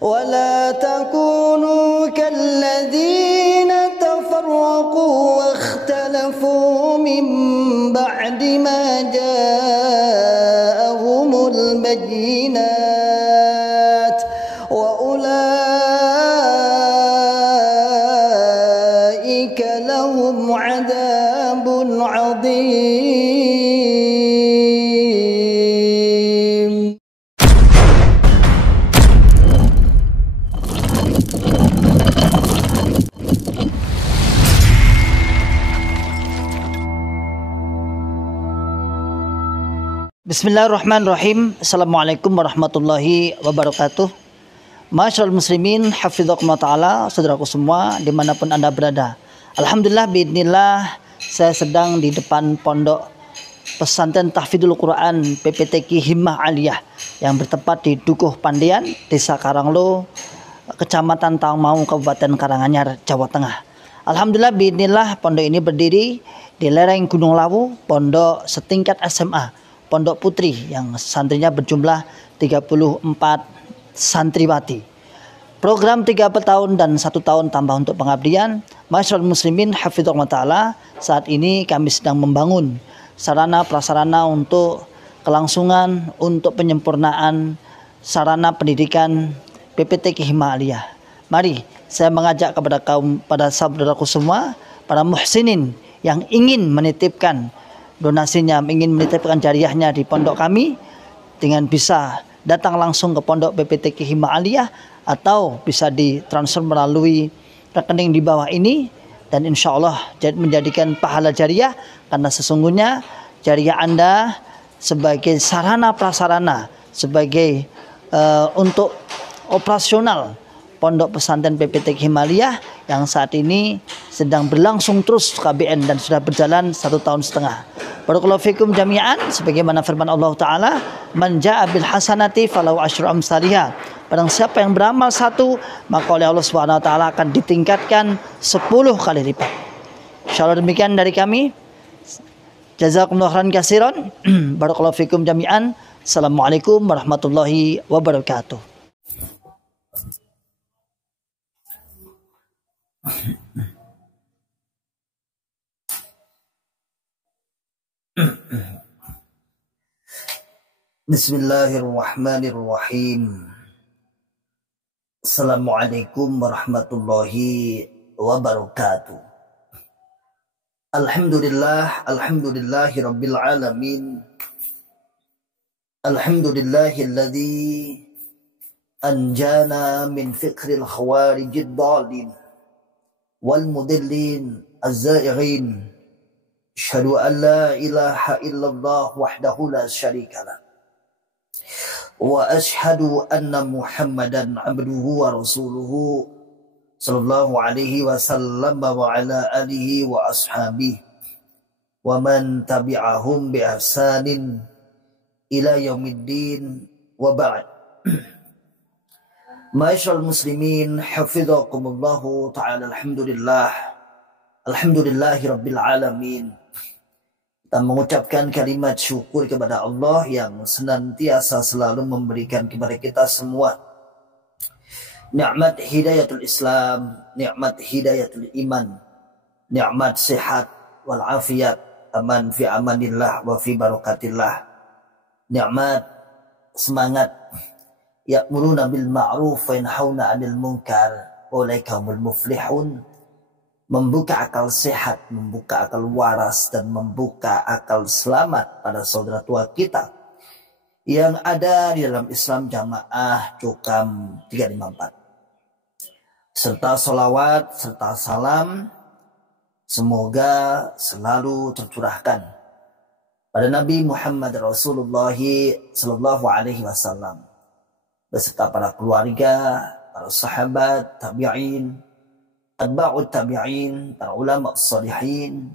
ولا تكونوا كالذين تفرقوا واختلفوا من بعد ما جاءهم البينات وأولئك لهم عذاب عظيم. Bismillahirrahmanirrahim. Assalamualaikum warahmatullahi wabarakatuh. Masyarul muslimin, hafizakumullah ta'ala, saudaraku semua dimanapun anda berada. Alhamdulillah, biidznillah, saya sedang di depan pondok pesantren tahfidzul Quran PPTQ Himmah Aliyah yang bertempat di Dukuh Pandian, Desa Karanglo, Kecamatan Tangmau, Kabupaten Karanganyar, Jawa Tengah. Alhamdulillah, biidznillah, pondok ini berdiri di lereng Gunung Lawu, pondok setingkat SMA, Pondok Putri, yang santrinya berjumlah 34 santriwati. Program 3 tahun dan 1 tahun tambah untuk pengabdian. Masyarul muslimin, hafizakumullah ta'ala, saat ini kami sedang membangun sarana prasarana untuk kelangsungan, untuk penyempurnaan sarana pendidikan PPTQ Himmah Aliyah. Mari saya mengajak pada saudaraku semua, para muhsinin yang ingin menitipkan donasinya, ingin menitipkan jariahnya di pondok kami, dengan bisa datang langsung ke pondok PPTQ Himmah Aliyah atau bisa ditransfer melalui rekening di bawah ini, dan insya Allah menjadikan pahala jariah, karena sesungguhnya jariah Anda sebagai sarana prasarana, sebagai untuk operasional pondok pesantren PPTQ Himmah Aliyah yang saat ini sedang berlangsung terus KBN dan sudah berjalan 1 tahun setengah. Barakallahu fikum jami'an, sebagaimana firman Allah Ta'ala, man ja'a bil hasanati falahu asyru amsalihha. Barang siapa yang beramal 1, maka oleh Allah Subhanahu wa taala akan ditingkatkan 10 kali lipat. Insyaallah demikian dari kami. Jazakumullahu khairan katsiran. Barakallahu fikum jami'an. Assalamualaikum warahmatullahi wabarakatuh. Bismillahirrahmanirrahim. Assalamualaikum warahmatullahi wabarakatuh. Alhamdulillahi rabbil alamin. Alhamdulillahilladzi anjana min fikril khawarijid dhalin wal mudillin az-zairin. Asyhadu an la ilaha illallah wahdahu la syarikalah. Wa asyhadu anna Muhammadan abduhu wa rasuluhu sallallahu alaihi wasallam wa ala alihi wa ashabihi wa man tabi'ahum bi ihsanin ila yaumiddin wa ba'd. Masyarul muslimin, hafizakumullahu ta'ala. Alhamdulillahi rabbil alamin. Kita mengucapkan kalimat syukur kepada Allah yang senantiasa selalu memberikan kepada kita semua nikmat hidayatul Islam, nikmat hidayatul iman, nikmat sehat wal afiat, aman fi amanillah wa fi barakatillah, nikmat semangat ya'muruna bil ma'ruf wa yanhauna 'anil munkar wa ulaika humul muflihun. Membuka akal sehat, membuka akal waras, dan membuka akal selamat pada saudara tua kita yang ada di dalam Islam Jamaah Cukam 354. Serta salawat serta salam semoga selalu tercurahkan pada Nabi Muhammad Rasulullah sallallahu alaihi wasallam beserta para keluarga, para sahabat, tabi'in, atba'ut tabi'in, para ulama salihin,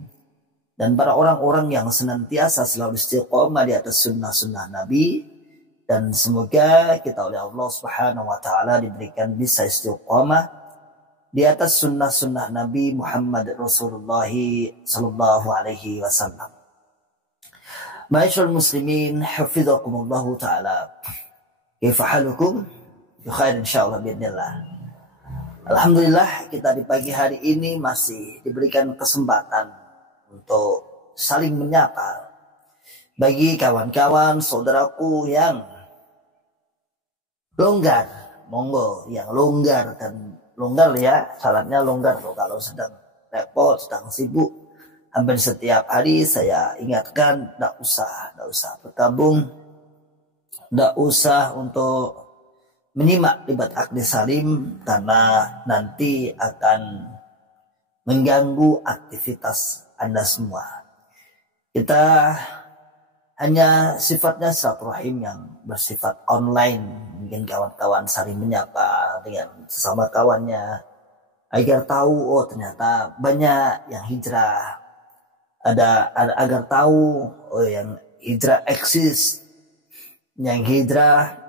dan para orang-orang yang senantiasa selalu istiqomah di atas sunnah-sunnah Nabi. Dan semoga kita oleh Allah Subhanahu wa ta'ala diberikan bisa istiqomah di atas sunnah-sunnah Nabi Muhammad Rasulullah sallallahu alaihi wasallam. Ma'asyiral muslimin, hafizakumullahu ta'ala. Kaifa halukum? khair insyaallah biidznillah. Alhamdulillah kita di pagi hari ini masih diberikan kesempatan untuk saling menyapa bagi kawan-kawan saudaraku yang longgar, monggo yang longgar, dan longgar ya, syaratnya longgar loh. Kalau sedang repot, sedang sibuk, hampir setiap hari saya ingatkan tidak usah bergabung, tidak usah untuk menyimak debat akdi salim, karena nanti akan mengganggu aktivitas Anda semua. Kita hanya sifatnya silaturahim yang bersifat online, mungkin kawan-kawan saling menyapa dengan sesama kawannya agar tahu, oh ternyata banyak yang hijrah, ada agar tahu, oh yang hijrah eksis, yang hijrah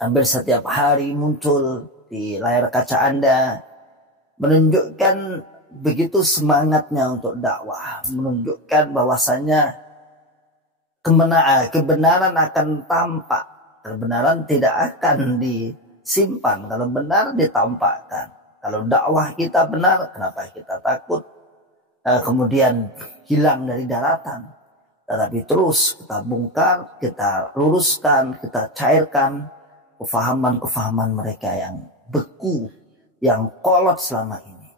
hampir setiap hari muncul di layar kaca Anda, menunjukkan begitu semangatnya untuk dakwah, menunjukkan bahwasanya kebenaran akan tampak, kebenaran tidak akan disimpan kalau benar ditampakkan. Kalau dakwah kita benar, kenapa kita takut kemudian hilang dari daratan? Tetapi terus kita bongkar, kita luruskan, kita cairkan kefahaman-kefahaman mereka yang beku, yang kolot selama ini.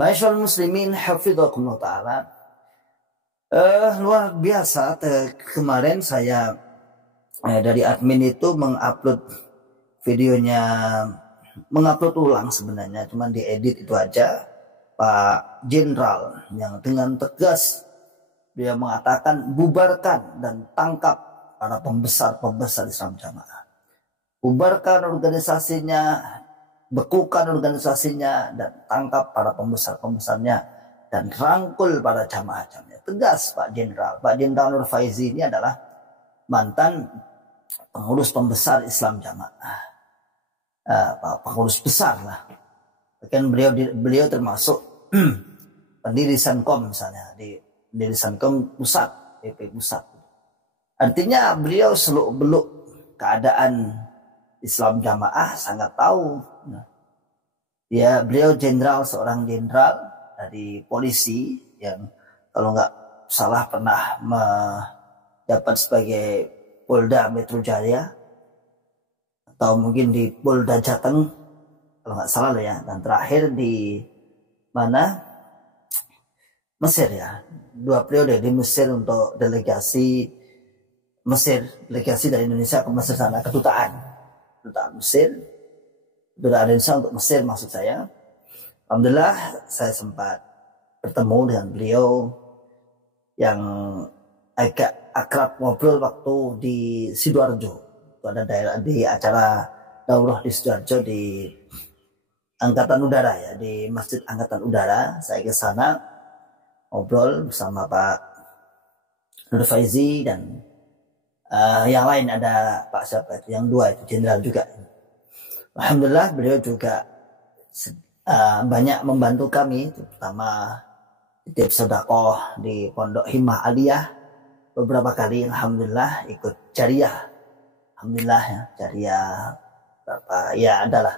Ma'asyiral muslimin hafizakumullah ta'ala. Luar biasa, kemarin saya dari admin itu mengupload videonya, mengupload ulang sebenarnya, cuman diedit itu aja. Pak Jenderal yang dengan tegas dia mengatakan bubarkan dan tangkap para pembesar Islam Jamaah. Bubarkan organisasinya, bekukan organisasinya, dan tangkap para pembesar-pembesarnya, dan rangkul para jamaah-jamaah. Tegas Pak Jenderal. Pak Jenderal Nur Faizi ini adalah mantan pengurus pembesar Islam Jamaah, pengurus besar lah. Bahkan beliau termasuk pendiri Sankom misalnya, di pendiri Sankom pusat, PP pusat. Artinya beliau seluk-beluk keadaan Islam Jamaah sangat tahu. Ya, beliau seorang jenderal dari polisi yang kalau nggak salah pernah menjabat sebagai Polda Metro Jaya atau mungkin di Polda Jateng kalau nggak salah ya. Dan terakhir di mana? Mesir ya. 2 periode di Mesir untuk delegasi Mesir, delegasi dari Indonesia ke Mesir sana, kedutaan Mesir, kedutaan Indonesia untuk Mesir maksud saya. Alhamdulillah saya sempat bertemu dengan beliau yang agak akrab ngobrol waktu di Sidoarjo. Itu ada daerah di acara daurah di Sidoarjo di Angkatan Udara ya, di Masjid Angkatan Udara. Saya ke sana ngobrol bersama Pak Nur Faizi dan yang lain, ada Pak siapa itu, yang 2 itu jenderal juga. Alhamdulillah beliau juga banyak membantu kami, terutama titip sedekah di Pondok Himmah Aliyah beberapa kali. Alhamdulillah ikut jariah, alhamdulillah ya, jariah berapa ya, adalah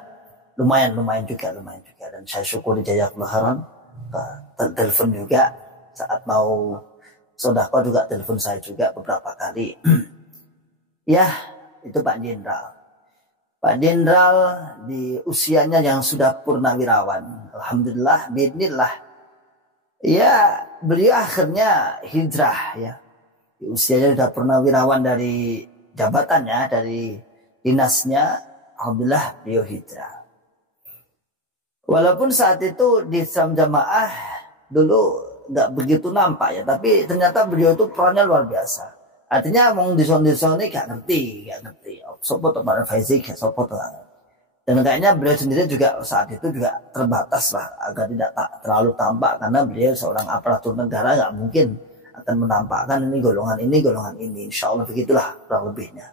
lumayan juga, dan saya syukuri jazakallahu khairan. Telepon juga saat mau sedekah, juga telepon saya juga beberapa kali. Ya, itu Pak Jenderal. Pak Jenderal di usianya yang sudah purnawirawan, alhamdulillah, biidznillah. Ya, beliau akhirnya hijrah ya. Di usianya sudah purnawirawan dari jabatannya, dari dinasnya, alhamdulillah beliau hijrah. Walaupun saat itu di Islam Jamaah dulu nggak begitu nampak ya, tapi ternyata beliau itu perannya luar biasa. Artinya mau dison ini gak ngerti. Sopo tuh Pak Faizi, sopo tuh. Dan kayaknya beliau sendiri juga saat itu juga terbatas lah, agar tidak terlalu tampak, karena beliau seorang aparatur negara, nggak mungkin akan menampakkan ini golongan ini. Insya Allah begitulah kurang lebihnya.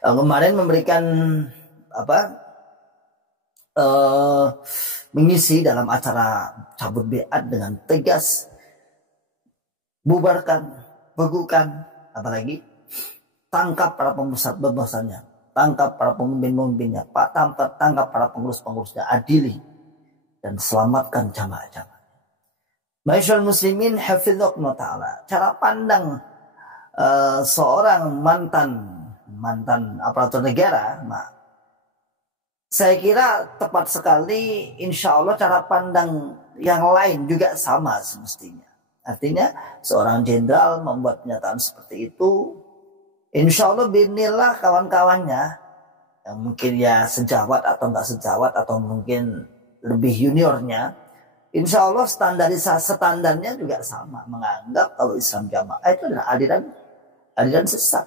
Kemarin memberikan mengisi dalam acara cabut beat dengan tegas, bubarkan, begukan, apalagi tangkap para pembesarnya, tangkap para pemimpin-pemimpinnya, tangkap para pengurus-pengurusnya, adili dan selamatkan jamaah-jamaah. Masyaallah muslimin hafizakumullah ta'ala. Cara pandang seorang mantan aparatur negara, saya kira tepat sekali. Insya Allah cara pandang yang lain juga sama semestinya. Artinya seorang jenderal membuat pernyataan seperti itu, insya Allah binillah kawan-kawannya yang mungkin ya sejawat atau enggak sejawat atau mungkin lebih juniornya, insya Allah standarnya juga sama, menganggap kalau Islam Jamaah itu adalah aliran sesat.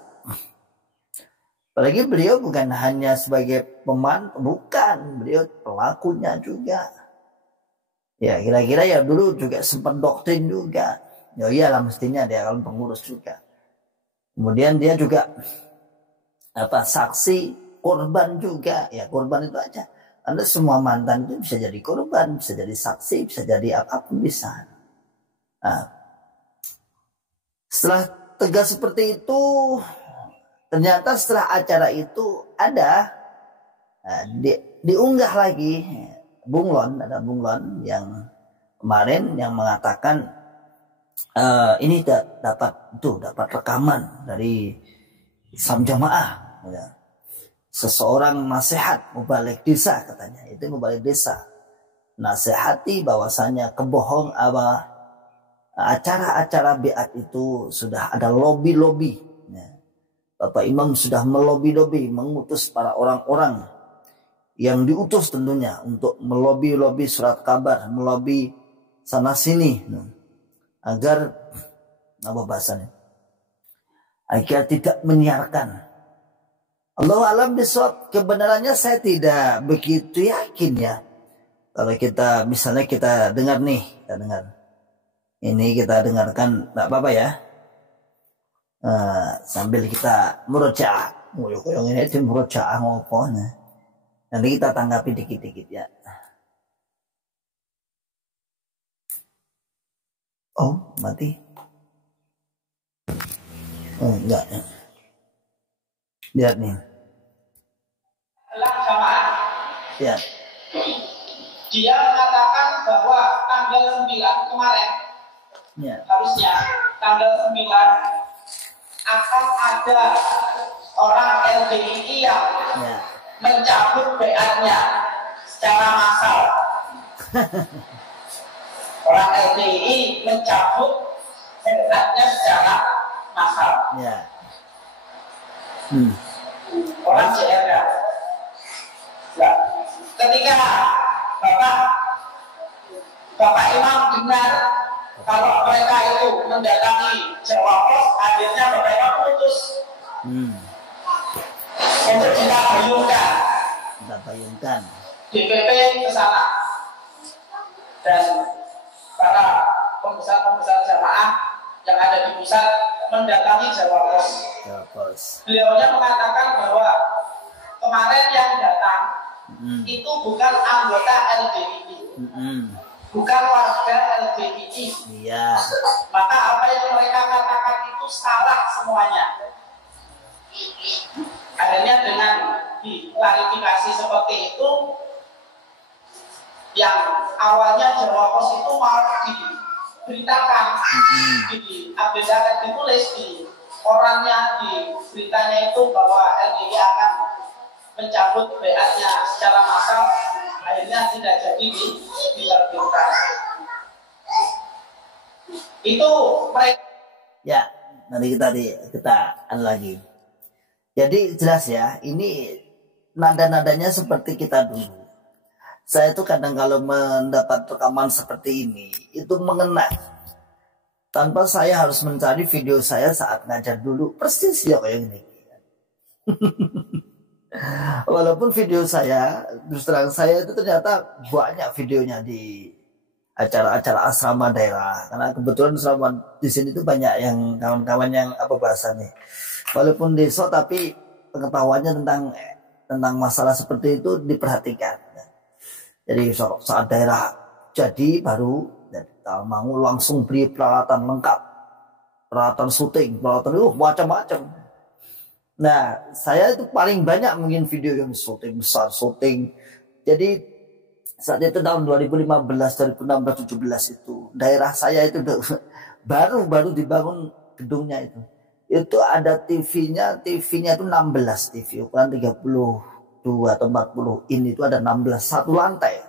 Apalagi beliau bukan hanya sebagai pemantau, bukan, beliau pelakunya juga. Ya kira-kira ya dulu juga sempat doktrin juga. Ya iyalah mestinya dia kalau pengurus juga. Kemudian dia juga saksi korban juga. Ya korban itu aja. Anda semua mantan itu bisa jadi korban, bisa jadi saksi, bisa jadi apapun bisa. Nah, setelah tegas seperti itu, ternyata setelah acara itu ada diunggah lagi ada Bunglon yang kemarin yang mengatakan ini dapat rekaman dari Islam Jamaah, ya. Seseorang nasihat mubalik desa katanya, itu mubalik desa nasihati bahwasanya acara-acara biat itu sudah ada lobby. Ya. Bapak Imam sudah melobi-lobi, mengutus para orang-orang yang diutus tentunya untuk melobi surat kabar, melobi sana sini, agar agar tidak menyiarkan. Allah alam bisawab, kebenarannya saya tidak begitu yakin ya. Kalau kita misalnya kita dengar ini kita dengarkan, tidak apa-apa ya. Sambil kita murojaah, yang ini itu murojaah ngoponya. Nanti kita tanggapi dikit-dikit ya. Oh, mati. Oh, enggak. Lihat nih. Ya. Dia mengatakan bahwa tanggal 9 kemarin, ya. Harusnya tanggal 9 akan ada orang LDII yang mencabut beatnya secara massal. Orang LDII mencabut beatnya secara massal. Ya. Orang CR. Nah, ketika Bapak Imam dengar kalau mereka itu mendatangi Jawa Pos, akhirnya Bapak Imam putus untuk kita bayangkan DPP ke sana dan para pembesar jamaah yang ada di pusat mendatangi Jawa Pos. Beliaunya mengatakan bahwa kemarin yang datang itu bukan anggota LDII, bukan warga LDII. Iya. Maka apa yang mereka katakan itu salah semuanya. Akhirnya dengan diklarifikasi seperti itu, yang awalnya Jawa Pos itu mau diberitakan, ditulis di orangnya di beritanya itu bahwa LDII akan mencabut beatnya secara massal, akhirnya tidak jadi diterbitkan. Itu mereka. Ya, nanti kita lagi. Jadi jelas ya, ini nada-nadanya seperti kita dulu. Saya tuh kadang kalau mendapat rekaman seperti ini, itu mengena. Tanpa saya harus mencari video saya saat ngajar dulu, persis ya kayak gini. Walaupun video saya, terus terang saya itu ternyata banyak videonya di acara-acara asrama daerah. Karena kebetulan asrama di sini itu banyak yang kawan-kawan yang bahasanya. Walaupun desa tapi pengetahuannya tentang masalah seperti itu diperhatikan. Jadi saat daerah jadi baru mau langsung beli peralatan lengkap, peralatan syuting, peralatan macam-macam. Nah, saya itu paling banyak mungkin video yang syuting besar, syuting. Jadi saat itu tahun 2015, 2016, 17 itu daerah saya itu baru dibangun gedungnya itu. Itu ada TV-nya itu 16 TV ukuran 32 atau 40 in, itu ada 16 satu lantai.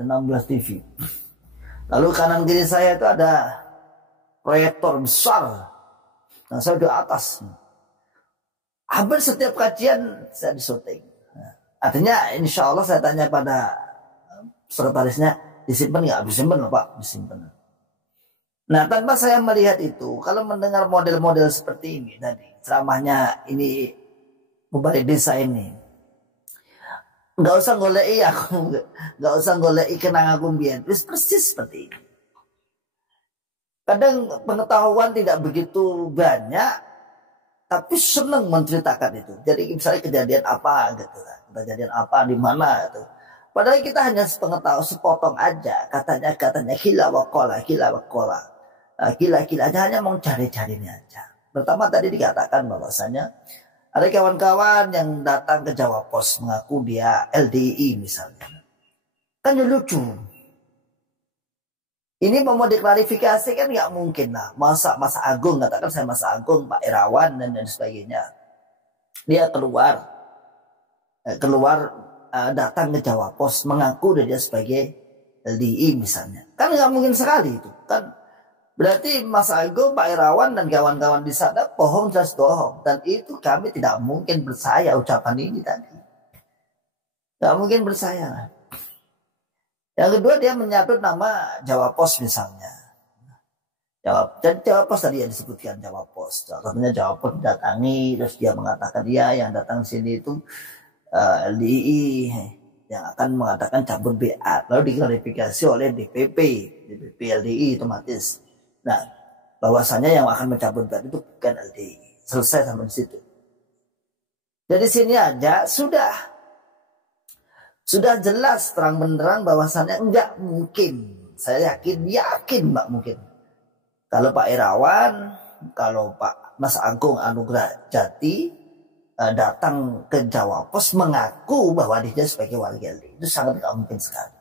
Ada 16 TV. Lalu kanan kiri saya itu ada proyektor besar. Nah, saya di atas. Hampir setiap kajian saya disyuting. Artinya insya Allah saya tanya pada sekretarisnya, disimpan nggak? Disimpan Pak, disimpan. Nah, tanpa saya melihat itu, kalau mendengar model-model seperti ini tadi, ceramahnya ini Mubarik Desa ini, nggak usah golei aku, nggak usah golei kenang aku biar, persis seperti ini. Kadang pengetahuan tidak begitu banyak, tapi senang menceritakan itu. Jadi misalnya kejadian apa gitu, kejadian apa di mana gitu. Padahal kita hanya sepotong aja, katanya kila wakola, kila aja, hanya mau cari-carinya aja. Pertama tadi dikatakan bahwasanya ada kawan-kawan yang datang ke Jawa Pos mengaku dia LDI misalnya. Kan lucu. Ini mau diklarifikasi kan nggak mungkin lah. Masa Agung, katakan saya Masa Agung, Pak Irawan dan sebagainya. Dia keluar datang ke Jawa Pos mengaku dia sebagai LDI misalnya. Kan nggak mungkin sekali itu. Kan berarti Mas Agung, Pak Irawan dan kawan-kawan di sana bohong, jelas bohong. Dan itu kami tidak mungkin percaya ucapan ini tadi. Nggak mungkin percaya. Yang kedua dia menyebut nama Jawa Pos misalnya. Jawa Pos tadi yang disebutkan Jawa Pos. Contohnya Jawa Pos datangi, terus dia mengatakan dia yang datang sini itu LDI yang akan mengatakan cabut BA. Lalu diklarifikasi oleh DPP LDI otomatis. Nah, bahwasanya yang akan mencabut BA itu bukan LDI. Selesai sampai di situ. Jadi sini aja sudah jelas terang benderang bahwasannya enggak mungkin. Saya yakin Mbak mungkin. Kalau Pak Irawan, kalau Pak Mas Agung Anugrah Jati datang ke Jawa Pos mengaku bahwa dia sebagai warga LDI, itu sangat tidak mungkin sekali.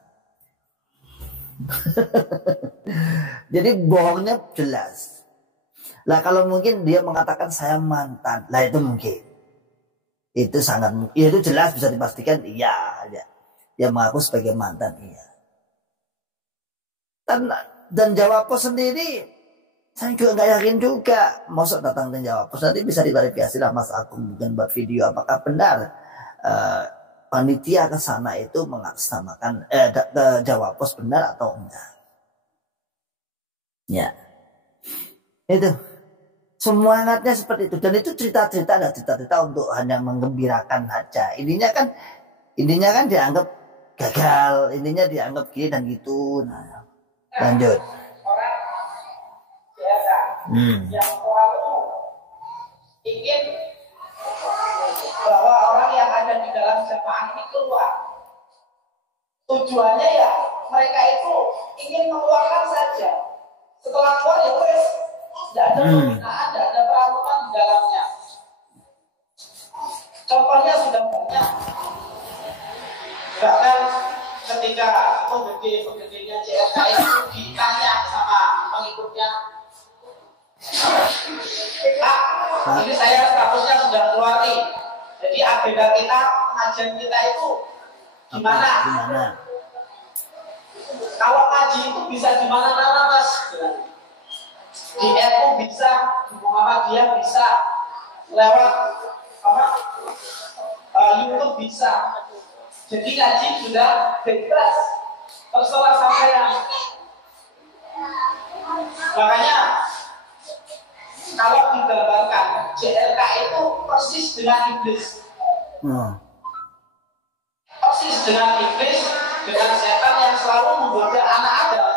Jadi bohongnya jelas. Lah kalau mungkin dia mengatakan saya mantan, lah itu mungkin. Itu sangat, ya itu jelas bisa dipastikan iya. Dia mengaku sebagai mantan, iya. Dan Jawa Pos sendiri saya juga nggak yakin juga. Maksud datang ke Jawa Pos nanti bisa diklarifikasi lah Mas Agung mungkin buat video apakah benar panitia ke sana itu mengatasnamakan ke Jawa Pos benar atau enggak. Ya. Itu. Semangatnya seperti itu, dan itu cerita-cerita untuk hanya menggembirakan saja. Intinya kan dianggap gagal, intinya dianggap gini dan gitu. Nah, lanjut. Orang biasa yang selalu ingin bahwa orang yang ada di dalam jamaah ini keluar. Tujuannya ya mereka itu ingin mengeluarkan saja. Setelah keluar ya wes, tidak ada pembinaan, tidak ada perawatan di dalamnya. Contohnya sudah banyak. Bahkan ketika penggede-penggedenya CSK itu ditanya sama pengikutnya, ini saya statusnya sudah keluar nih, jadi agenda kita, pengajian kita itu gimana? Kalau ngaji itu bisa di mana-mana Mas, di NU bisa, di Muhammadiyah bisa, lewat YouTube bisa. Jadi ngaji sudah bebas, terserah sampean. Makanya kalau digambarkan JLK itu persis dengan iblis. Persis dengan iblis, dengan setan yang selalu menggoda anak Adam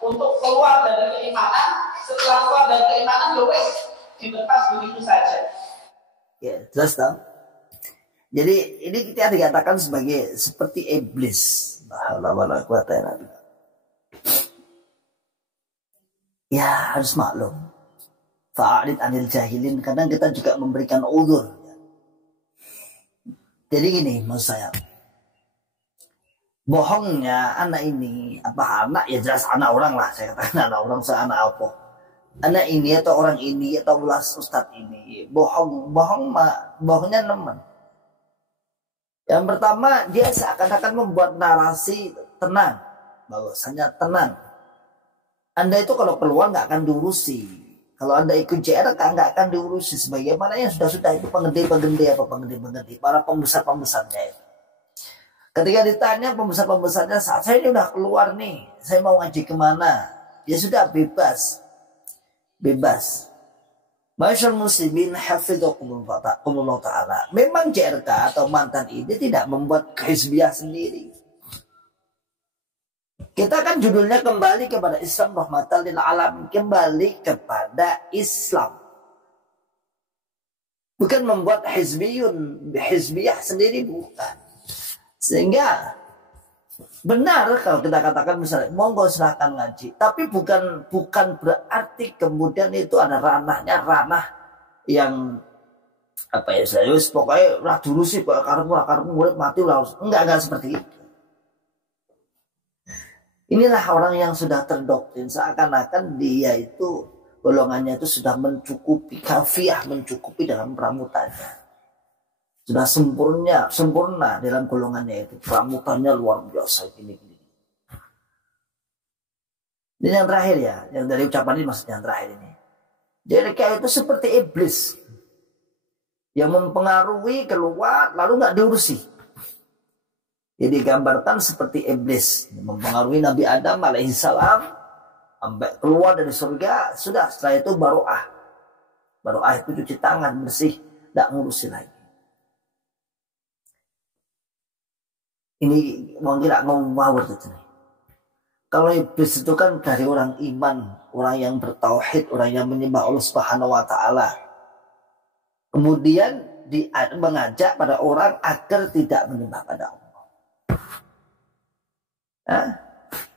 untuk keluar dari keimanan. Setelah keluar dari keimanan, wes dilepas begitu saja. Ya, jelas dong. Jadi ini kita dikatakan sebagai seperti iblis. Ya harus maklum. Fa'arid anil jahilin. Kadang kita juga memberikan uzur. Jadi gini maksud saya, bohongnya anak ini, apa anak ya jelas anak orang lah, saya katakan anak orang, saya anak apa, anak ini atau orang ini atau ulas ustadz ini bohongnya nemen. Yang pertama, dia seakan-akan membuat narasi tenang, bahwasanya tenang, Anda itu kalau keluar nggak akan diurusi, kalau Anda ikut JRK nggak akan diurusi, sebagaimana yang sudah itu penggede para pembesar-pembesarnya itu. Ketika ditanya pembesar-pembesarnya, saat saya ini udah keluar nih, saya mau ngaji kemana, ya sudah bebas. Masyaallah muslimin hafizakumullah ta'ala. Memang JRK atau mantan ini tidak membuat hizbiyah sendiri. Kita kan judulnya kembali kepada Islam rahmatan lil alamin, kembali kepada Islam. Bukan membuat hizbiyah sendiri, bukan. Sehingga benar kalau kita katakan misalnya monggo silahkan ngaji, tapi bukan berarti kemudian itu ada ranah yang apa ya, serius pokoknya lah dulu sih karena murid mati lah, enggak seperti itu. Inilah orang yang sudah terdoktrin seakan-akan dia itu golongannya itu sudah mencukupi kafiah, mencukupi dalam pramutannya. Sudah sempurna dalam golongannya itu. Pramutannya luar biasa gini. Ini yang terakhir ya, yang dari ucapan ini maksudnya yang terakhir ini. Jadi kayak itu seperti iblis yang mempengaruhi keluar lalu nggak diurusi. Jadi digambarkan seperti iblis yang mempengaruhi Nabi Adam alaihissalam sampai keluar dari surga, sudah setelah itu baroah itu cuci tangan bersih, nggak ngurusi lagi. Ini mau kira ngawur itu nih. Kalau iblis itu kan dari orang iman, orang yang bertauhid, orang yang menyembah Allah Subhanahu wa taala. Kemudian mengajak pada orang agar tidak menyembah pada Allah.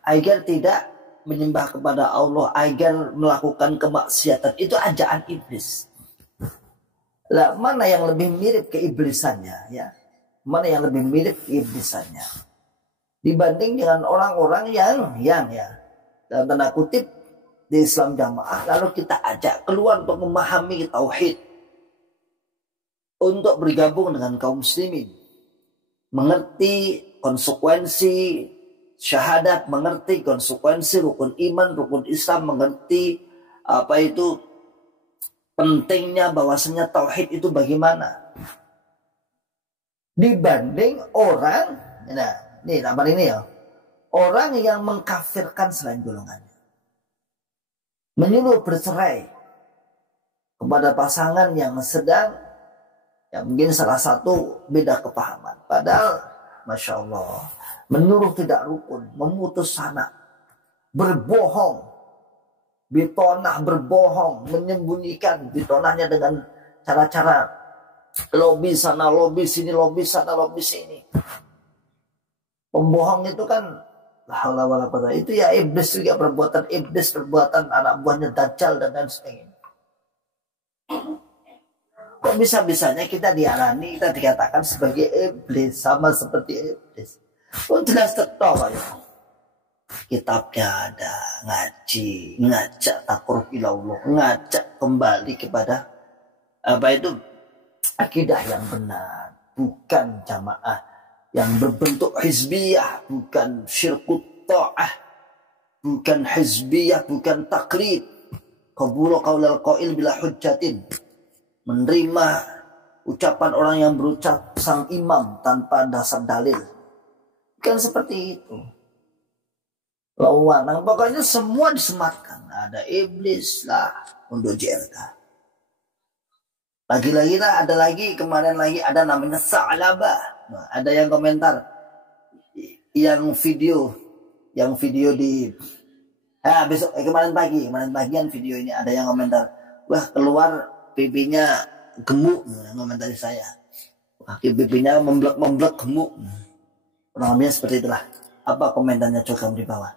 Agar tidak menyembah kepada Allah, agar melakukan kemaksiatan, itu ajakan iblis. Lah, mana yang lebih mirip keiblisannya ya? Mana yang lebih mirip keiblisannya dibanding dengan orang-orang yang ya dalam tanda kutip di Islam jamaah lalu kita ajak keluar untuk memahami tauhid, untuk bergabung dengan kaum muslimin, mengerti konsekuensi syahadat, mengerti konsekuensi rukun iman, rukun Islam, mengerti apa itu pentingnya bahwasanya tauhid itu bagaimana. Dibanding orang, nah ini tambahan ini ya, orang yang mengkafirkan selain golongannya, menyuruh bercerai kepada pasangan yang sedang, yang mungkin salah satu beda kepahaman, padahal masya Allah, menyuruh tidak rukun, memutus sanak, berbohong, bitonah berbohong, menyembunyikan bitonahnya dengan cara-cara lobby sana, lobby sini, lobby sana, lobby sini. Pembohong itu kan itu ya iblis juga, perbuatan iblis, perbuatan anak buahnya Dajjal dan lain sebagainya. Kok bisa-bisanya kita diarani, kita dikatakan sebagai iblis, sama seperti iblis. Jelas tertawa ya. Kitabnya ada, ngaji, ngajak takrub ilallah, ngajak kembali kepada apa itu akidah yang benar, bukan jamaah yang berbentuk hizbiyah, bukan syirkut ta'ah, bukan hizbiyah, bukan taklid. Qabulu qaulal qail bila hujjatin, menerima ucapan orang yang berucap sang imam tanpa dasar dalil. Bukan seperti itu. Lawanang, pokoknya semua disematkan. Ada iblis lah untuk JRK. Lagi-lagi lah, ada lagi kemarin lagi ada namanya Sa'labah. Nah, ada yang komentar yang video di besok kemarin pagian video ini ada yang komentar, wah keluar pipinya gemuk, komentari saya. Wah, pipinya memblek gemuk. Kurang lebihnya seperti itulah. Apa komentarnya coba di bawah.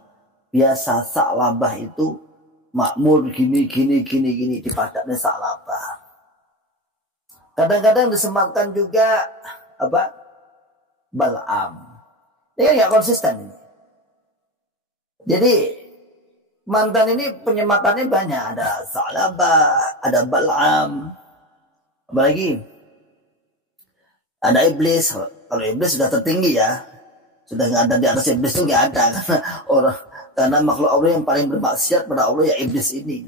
Biasa Sa'labah itu makmur gini dipadaknya Sa'labah. Kadang-kadang disematkan juga apa Bal'am. Ini kan nggak konsisten ini. Jadi mantan ini penyematannya banyak. Ada Salabah, ada Bal'am, apalagi ada iblis. Kalau iblis sudah tertinggi ya, sudah nggak ada di atas iblis itu nggak ada karena makhluk Allah yang paling bermaksiat pada Allah ya iblis ini.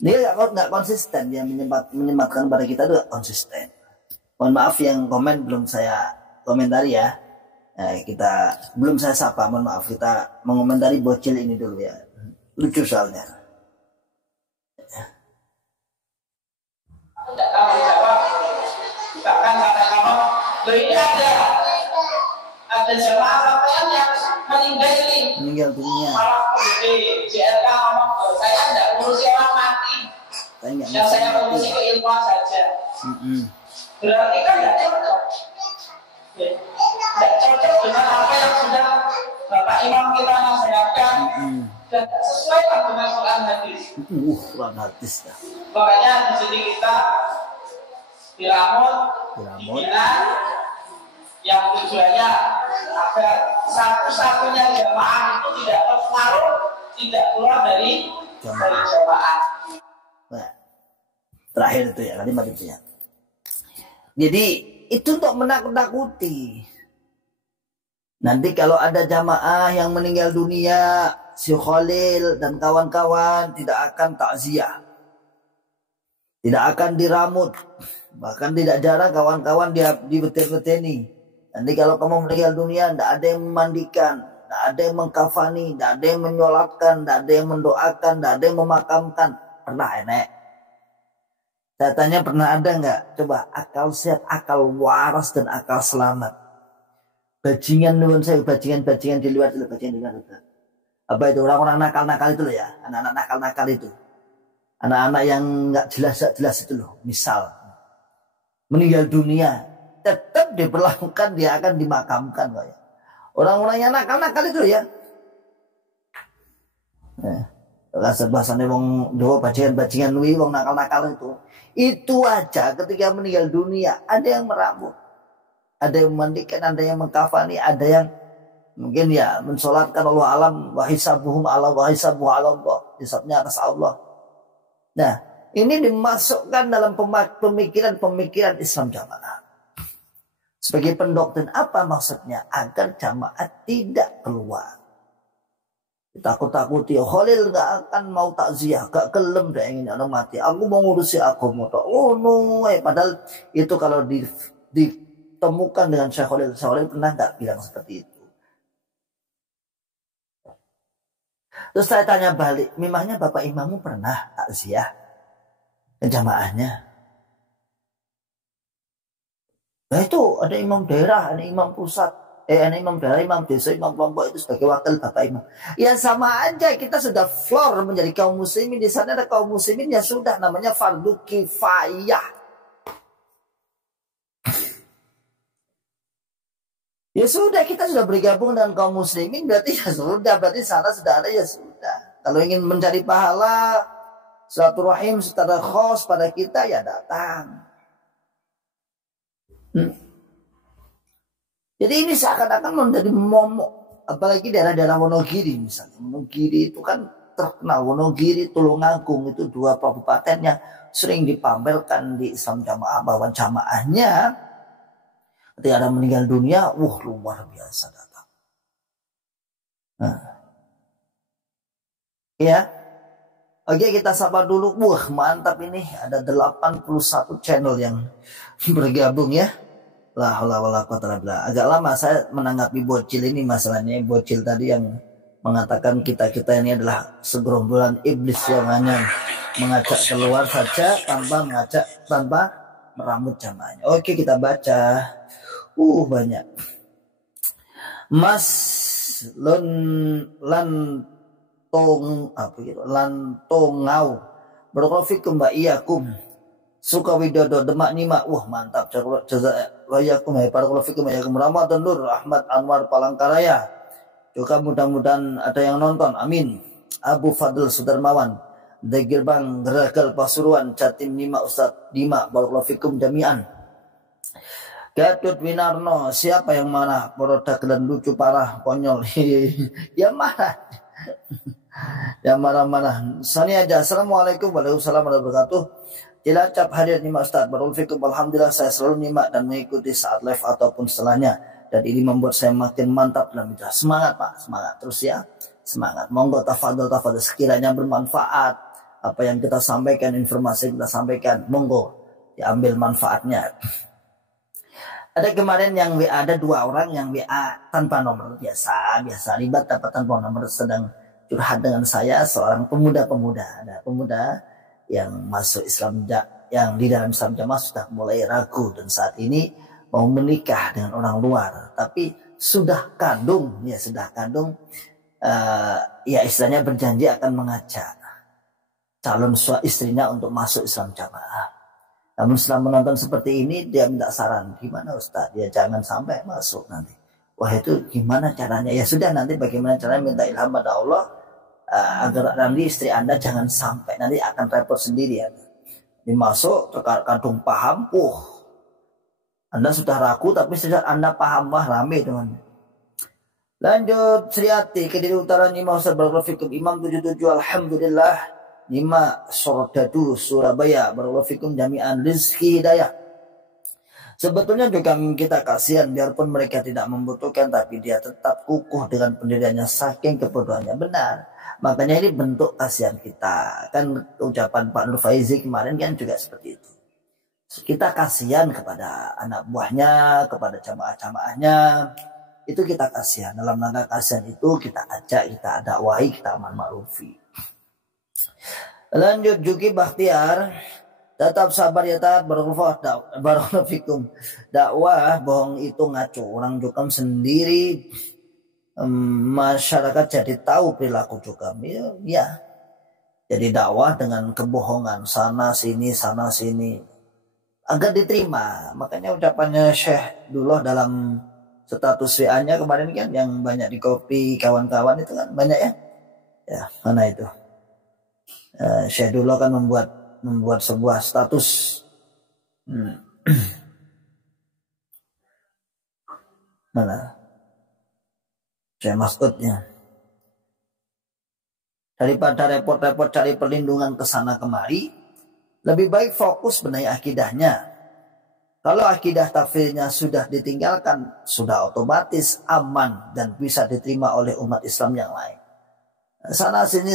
Dia nggak konsisten, dia menyematkan pada kita itu nggak konsisten. Mohon maaf yang komen belum saya komentari ya. Kita belum saya sapa, mohon maaf, kita mengomentari bocil ini dulu ya. Lucu soalnya. Tidak tahu jawab. Bahkan kata-kata, loh ini ada jemaah sampean yang meninggal dunia. Malah di JLK ngomong, saya tidak ngurusi orang mati. Yang saya ngurusi keilmuan saja. Berarti kan tidak cocok. Tidak cocok dengan apa yang sudah Bapak Imam kita nasihatkan. Dan sesuai dengan Quran hadis. Quran hadis ya. Makanya di sini kita diramut, dibina, yang tujuannya agar satu-satunya jamaah itu tidak terpengaruh, tidak keluar dari jamaah. Nah, terakhir itu ya, kalimat itu ya. Jadi itu untuk menakut-nakuti. Nanti kalau ada jamaah yang meninggal dunia, si Khalil dan kawan-kawan tidak akan takziah, tidak akan diramut, bahkan tidak jarang kawan-kawan dia dibeten-beteni. Nanti kalau kamu meninggal dunia, tidak ada yang memandikan, tidak ada yang mengkafani, tidak ada yang menyolatkan, tidak ada yang mendoakan, tidak ada yang memakamkan. Pernah enek? Saya tanya pernah ada nggak? Coba akal sehat, akal waras dan akal selamat. Bajingan nuwun saya, bajingan di luar itu, bajingan di luar itu. Apa itu orang-orang nakal-nakal itu loh ya, anak-anak nakal-nakal itu, anak-anak yang nggak jelas itu loh. Misal meninggal dunia, tetap diperlakukan dia akan dimakamkan kok ya. Orang-orang yang nakal-nakal itu ya. Bahasane wong Jawa bajingan wi wong nakal-nakal itu aja ketika meninggal dunia ada yang meramu, ada yang memandikan, ada yang mengkafani, ada yang mungkin ya mensolatkan Allah alam wa hisabuhum ala wa hisabuhu ala Allah, hisabnya atas Allah. Nah, ini dimasukkan dalam pemikiran Islam jamaah. Sebagai pendoktrin apa maksudnya? Agar jamaah tidak keluar. Takut-takuti, Khalil gak akan mau takziah, gak kelem dah ingin orang mati. Aku mau ngurusi agama. Oh no, padahal itu kalau ditemukan dengan Syekh Khalil pernah gak bilang seperti itu. Terus saya tanya balik, memangnya Bapak Imammu pernah takziah ke jamaahnya? Nah itu ada imam daerah, ada imam pusat, ada imam daerah, imam desa, imam kelompok itu sebagai wakil Bapak Imam. Ya sama aja, kita sudah floor menjadi kaum muslimin. Di sana ada kaum muslimin ya sudah, namanya fardu kifayah. Ya sudah, kita sudah bergabung dengan kaum muslimin, berarti ya sudah, berarti sana sudah ada ya sudah. Kalau ingin mencari pahala, silaturahim secara khos pada kita ya datang. Jadi ini seakan-akan menjadi momok, apalagi daerah-daerah Wonogiri misalnya. Wonogiri itu kan terkenal, Wonogiri, Tulungagung itu dua kabupaten yang sering dipamerkan di Islam jamaah bahwa jamaahnya ketika ada meninggal dunia, luar biasa datang. Nah. Ya. Oke, kita sapa dulu. Mantap ini. Ada 81 channel yang bergabung ya. La haula wala quwata illa billah. Agak lama saya menanggapi bocil ini, masalahnya bocil tadi yang mengatakan kita-kita ini adalah segerombolan iblis yang hanya mengajak keluar saja tanpa meramut jamaahnya. Oke, kita baca. Banyak. Mas Lantongau barakallahu fikum wa iyyakum Sukawidodo Demak Nima. Mantap, jazakum barakallahu fikum wa iyyakum. Ramadan Nur Ahmad Anwar Palangkaraya, juga mudah-mudahan ada yang nonton, amin. Abu Fadl Sudarmawan Degirbang Geragal Pasuruan Jatim Nima Ustaz Dima barakallahu fikum jami'an. Gatot Winarno, siapa yang marah? Produk dan lucu parah, konyol. Ya marah. Ya marah-marah. Sani aja. Assalamualaikum warahmatullahi wabarakatuh. Cilacap hadir nyimak Ustaz. Barul fikum. Alhamdulillah saya selalu nyimak dan mengikuti saat live ataupun setelahnya. Dan ini membuat saya makin mantap dalam hijrah. Semangat Pak, semangat terus ya. Semangat. Monggo tafadhol sekiranya bermanfaat. Apa yang kita sampaikan, informasi yang kita sampaikan, monggo diambil manfaatnya. Ada kemarin yang WA, ada 2 orang yang WA tanpa nomor. Biasa ribat dapat tanpa nomor, sedang curhat dengan saya, seorang pemuda. Ada pemuda yang masuk Islam, yang di dalam Islam jamaah sudah mulai ragu dan saat ini mau menikah dengan orang luar, tapi sudah kandung, ya istilahnya berjanji akan mengajak calon istrinya untuk masuk Islam jamaah. Namun setelah menonton seperti ini, dia minta saran, gimana Ustaz? Ya jangan sampai masuk nanti. Wah itu gimana caranya? Ya sudah, nanti bagaimana caranya, minta ilham pada Allah agar nanti istri Anda jangan sampai nanti akan repot sendiri ya. Dimasuk kadung paham, Anda sudah ragu tapi sejak Anda paham, wah rame teman. Lanjut, Sriati Kediri Utara Nima Ustaz Barakallahu Fikum, Imam 77 Alhamdulillah, Nima Sordadu Surabaya Barakallahu Fikum, Jami'an Rizki Hidayah. Sebetulnya juga kita kasihan, biarpun mereka tidak membutuhkan tapi dia tetap kukuh dengan pendiriannya saking kebodohannya. Benar. Makanya ini bentuk kasihan kita. Kan ucapan Pak Nur Faizi kemarin kan juga seperti itu. Kita kasihan kepada anak buahnya, kepada jamaah-jamaahnya. Itu kita kasihan. Dalam rangka kasihan itu kita ajak, kita dakwahi, kita amal ma'rufi. Lanjut, Juki Bakhtiar. Tetap sabar ya tat, barakallahu fikum. Dakwah bohong itu ngaco. Orang jukam sendiri, masyarakat jadi tahu perilaku jukam. Ya. Jadi dakwah dengan kebohongan sana sini agar diterima. Makanya ucapannya Syekh Dullah dalam status WA-nya kemarin kan yang banyak di copy kawan-kawan itu kan banyak ya. Ya, mana itu? Syekh Dullah kan membuat sebuah status. Mana? Saya maksudnya. Daripada repot-repot cari perlindungan ke sana kemari, lebih baik fokus benahi akidahnya. Kalau akidah takfirnya sudah ditinggalkan, sudah otomatis aman dan bisa diterima oleh umat Islam yang lain. Sana sini.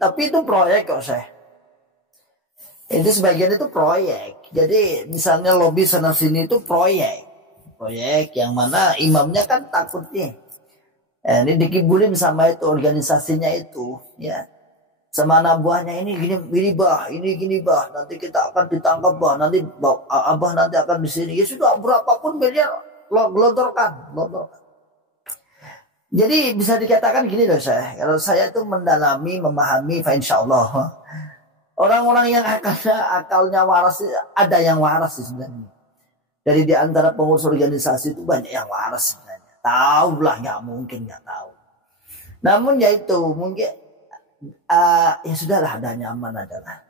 Tapi itu proyek kok Syekh. Itu sebagian itu proyek. Jadi misalnya lobby sana sini itu proyek yang mana imamnya kan takutnya ini dikibulin sama itu organisasinya itu ya, sama anak buahnya ini gini bah, nanti kita akan ditangkap bah, nanti abah nanti akan di sini. Ya sudah, berapapun miliar gelontorkan. Jadi bisa dikatakan gini loh saya, kalau saya itu mendalami, memahami, insya Allah orang-orang yang akalnya waras, ada yang waras sebenarnya. Dari di antara pengurus organisasi itu banyak yang waras sebenarnya. Tahu lah, nggak mungkin nggak tahu. Namun ya itu mungkin ya sudahlah, ada nyaman adalah.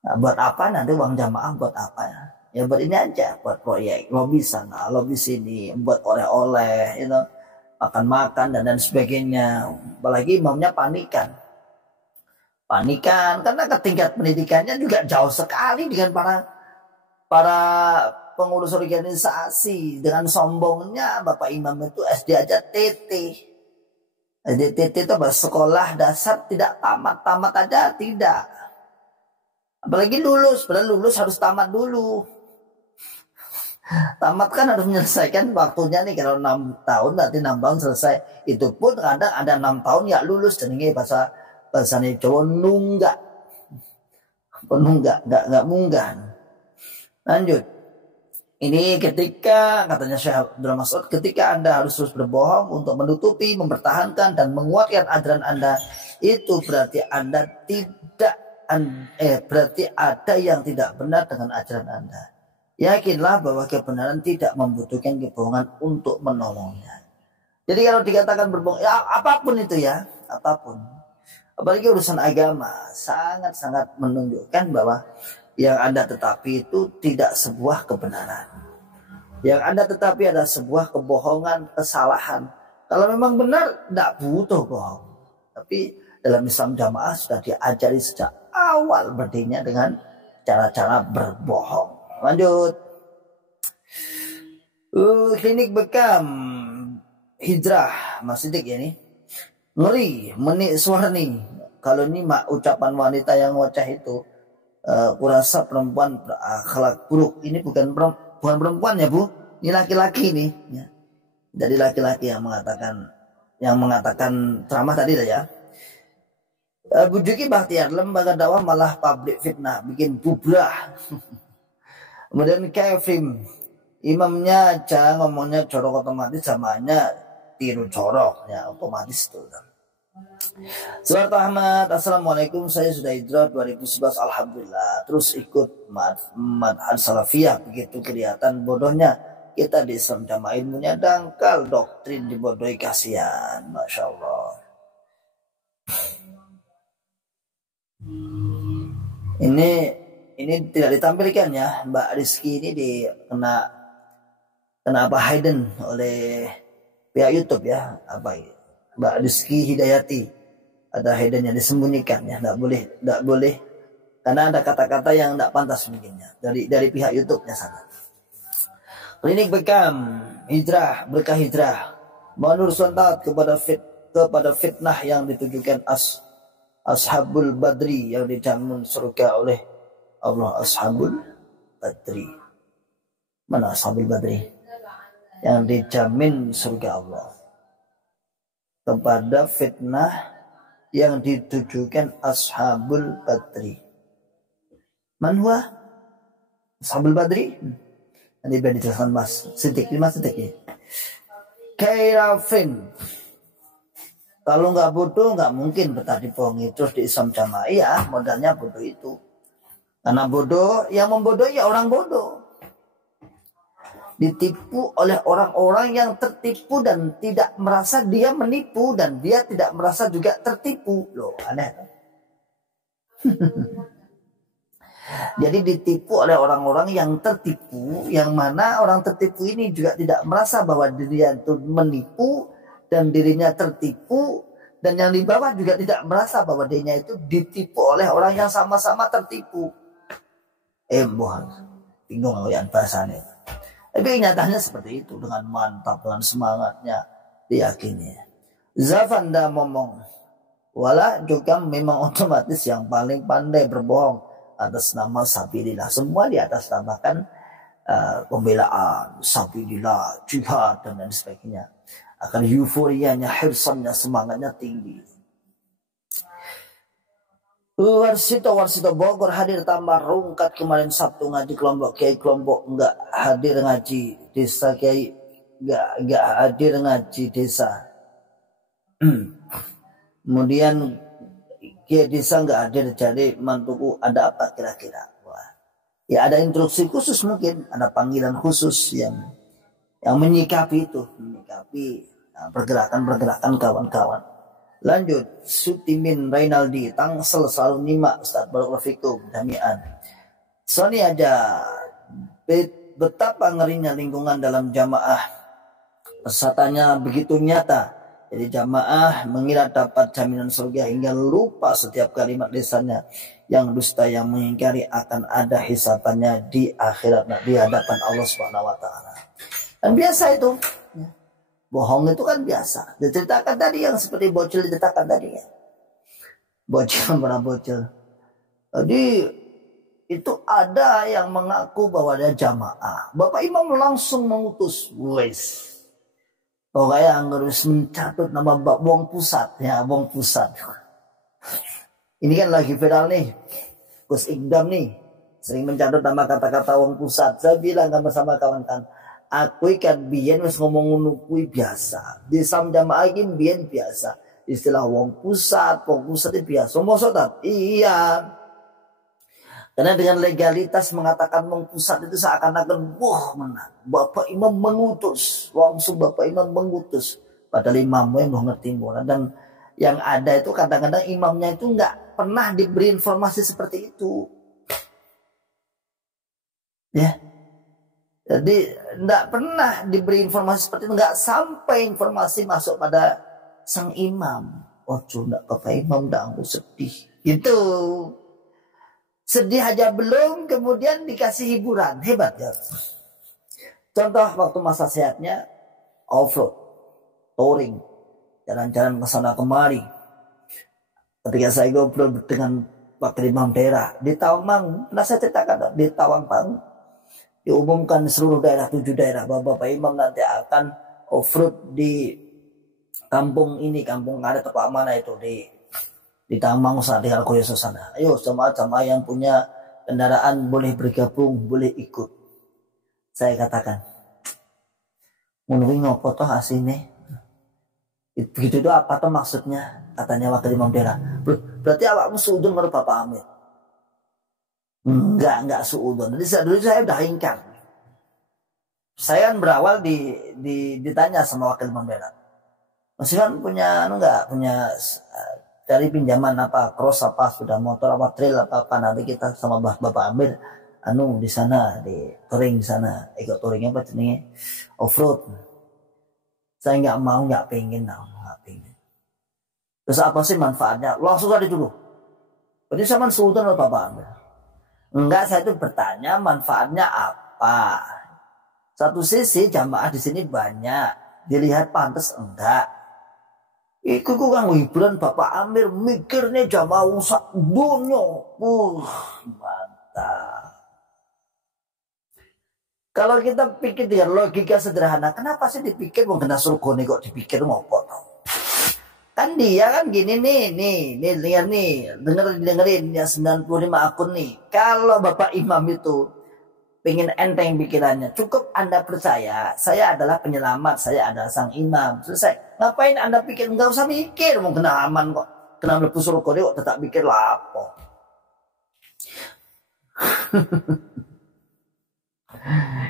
Nah, buat apa nanti uang jamaah, buat apa ya? Ya buat ini aja, buat proyek, lobby sana, lobby sini, buat oleh-oleh, makan-makan dan sebagainya. Apalagi imamnya panikan karena tingkat pendidikannya juga jauh sekali dengan para pengurus organisasi. Dengan sombongnya Bapak Imam itu SD aja TT. TT itu sekolah dasar tidak tamat aja tidak. Apalagi lulus, padahal lulus harus tamat dulu. Tamat kan harus menyelesaikan waktunya nih, kalau 6 tahun nanti 6 tahun selesai. Itu pun kadang ada 6 tahun ya lulus, dan ini bahasa Jawa nunggak munggah. Lanjut. Ini ketika katanya Syekh Abdul Mas'ud, ketika Anda harus terus berbohong untuk menutupi, mempertahankan dan menguatkan ajaran Anda, itu berarti Anda berarti ada yang tidak benar dengan ajaran Anda. Yakinlah bahwa kebenaran tidak membutuhkan kebohongan untuk menolongnya. Jadi kalau dikatakan berbohong, ya apapun itu ya, apapun. Apalagi urusan agama, sangat-sangat menunjukkan bahwa Yang ada tetapi itu tidak sebuah kebenaran. Yang ada tetapi ada sebuah kebohongan, kesalahan. Kalau memang benar, tidak butuh bohong. Tapi dalam Islam jamaah sudah diajari sejak awal berdirinya dengan cara-cara berbohong. Lanjut. Klinik bekam hijrah Mas Sidik ya nih. Ngeri, menik suarni. Kalau ini ucapan wanita yang ngoceh itu, kurasa perempuan berakhlak buruk. Ini bukan perempuan ya Bu, ini laki-laki nih. Ya. Jadi laki-laki yang mengatakan ceramah tadi lah ya. Bu Juki Bahtiar, lembaga dakwah malah pabrik fitnah, bikin bubrah. Kemudian Kevin, imamnya aja ngomongnya jorok otomatis, samanya tiru jorok ya otomatis itu. Surat Ahmad, Assalamualaikum, saya sudah hijrah 2011 Alhamdulillah. Terus ikut Madhab Salafiyah, begitu kelihatan bodohnya kita di Islam jamaah, ilmunya dangkal, doktrin dibodohi, kasihan. Masya Allah. Ini tidak ditampilkan ya, Mbak Rizky ini kena apa Hayden oleh pihak YouTube ya, apa Mbak Rizky Hidayati, ada Hayden yang disembunyikan ya, tidak boleh karena ada kata-kata yang tidak pantas mungkinnya dari pihak YouTube-nya sana. Klinik bekam hijrah, berkah hijrah, Manur Sontat kepada fitnah yang ditujukan Ashabul Badri yang dijamin surga oleh Allah. Ashabul Badri, mana Ashabul Badri yang dijamin surga Allah? Kepada fitnah yang ditujukan Ashabul Badri. Man huwa Ashabul Badri? Nanti biar dijelaskan Mas Sidik, 5 detik ya. Kairafin, kalau nggak bodoh nggak mungkin betah dibohongi terus di Islam jamaah ya, modalnya bodoh itu. Karena bodoh, yang membodohi ya orang bodoh. Ditipu oleh orang-orang yang tertipu dan tidak merasa dia menipu, dan dia tidak merasa juga tertipu. Loh, aneh. Jadi ditipu oleh orang-orang yang tertipu, yang mana orang tertipu ini juga tidak merasa bahwa dirinya itu menipu dan dirinya tertipu, dan yang di bawah juga tidak merasa bahwa dirinya itu ditipu oleh orang yang sama-sama tertipu. Bingung yang bahasanya. Tapi nyatanya seperti itu, dengan mantap, dengan semangatnya diyakini. Zafanda ngomong, wala juga memang otomatis yang paling pandai berbohong atas nama sabilillah. Semua di atas namakan pembelaan, sabilillah, jihad dan lain sebagainya. Akan euforianya, hirsannya, semangatnya tinggi. Warsito Bogor hadir tambah rungkat kemarin Sabtu ngaji kelompok, Kiai kelompok enggak hadir ngaji desa, Kiai enggak hadir ngaji desa. Kemudian Kiai desa enggak hadir, jadi mantuku ada apa kira-kira? Ya ada instruksi khusus, mungkin ada panggilan khusus yang menyikapi itu, pergerakan kawan-kawan. Lanjut, Sutimin Rainaldi, Tangsel selalu nyimak Ustaz Barakallahu Fikum jami'an. Sony aja, betapa ngerinya lingkungan dalam jamaah. Pesatannya begitu nyata. Jadi jamaah mengira dapat jaminan surga hingga lupa setiap kalimat lisannya. Yang dusta, yang mengingkari akan ada hisabannya di akhirat, di hadapan Allah Subhanahu wa taala. Dan biasa itu. Bohong itu kan biasa. Diceritakan tadi yang seperti bocil diceritakan tadi ya. Bocil. Jadi itu ada yang mengaku bahwa dia jamaah. Bapak Imam langsung mengutus. Pokoknya harus mencatut nama Bong Pusat. Ya, Bong Pusat. Ini kan lagi viral nih. Gus Ikdam nih. Sering mencatut nama kata-kata Bong Pusat. Saya bilang bersama kawan-kawan. Aku ikan biyen wis ngomong ngono kuwi biasa. Di Islam jamaah iki biyen biasa. Istilah wong pusat itu biasa. Mosok ta? Iya. Karena dengan legalitas mengatakan wong pusat itu seakan-akan wah menang. Bapak Imam mengutus. Langsung Bapak Imam mengutus. Padahal imamnya nggak ngerti murah. Dan yang ada itu kadang-kadang imamnya itu nggak pernah diberi informasi seperti itu. Ya. Jadi tidak pernah diberi informasi seperti itu, nggak sampai informasi masuk pada sang imam. Oh, tidak apa imam, dah aku sedih. Gitu. Sedih aja belum, kemudian dikasih hiburan. Hebat ya. Contoh waktu masa sehatnya off-road, touring, jalan-jalan ke sana kemari. Ketika saya ngobrol dengan Wakil Imam daerah di Tawangmangu, pernah saya ceritakan di Tawangmangu, diumumkan di seluruh daerah, 7 daerah, Bapak Imam nanti akan off-road di kampung ini, kampung karet apa mana itu di Tawangmangu sana, di Alkoyoso sana. Ayo jamaah-jamaah yang punya kendaraan boleh bergabung, boleh ikut. Saya katakan, menurut ngopo toh asine. Begitu itu apa tuh maksudnya? Katanya Wakil Imam daerah. Berarti awakmu suudun menurut Bapak Amir? Enggak suudun. Jadi dulu saya udah ingkar. Saya kan berawal ditanya sama Wakil Imam daerah. Masih kan punya punya dari pinjaman apa, cross apa, sudah motor apa, trail apa nanti kita sama Bapak Amir di sana di touring sana, ikut touringnya apa jenenge, off-road. Saya nggak pengen. Terus apa sih manfaatnya? Langsung tadi dulu. Berarti sama sultan atau Bapak Amir? Enggak, saya itu bertanya manfaatnya apa. Satu sisi jamaah di sini banyak, dilihat pantas enggak. Iku kan hiburan Bapak Amir, mikirnya jamaah usak dunia. Mantap. Kalau kita pikir dengan logika sederhana, kenapa sih dipikir mau kena surga nih kok dipikir ngopo tau? Kan dia kan gini nih lihat nih, dengerin yang 95 akun nih. Kalau Bapak Imam itu pengen enteng pikirannya, cukup Anda percaya saya adalah penyelamat, saya adalah sang imam, selesai. Ngapain Anda pikir? Nggak usah mikir, mau kena aman kok, kena mlebu surga kok tetap pikir lapo.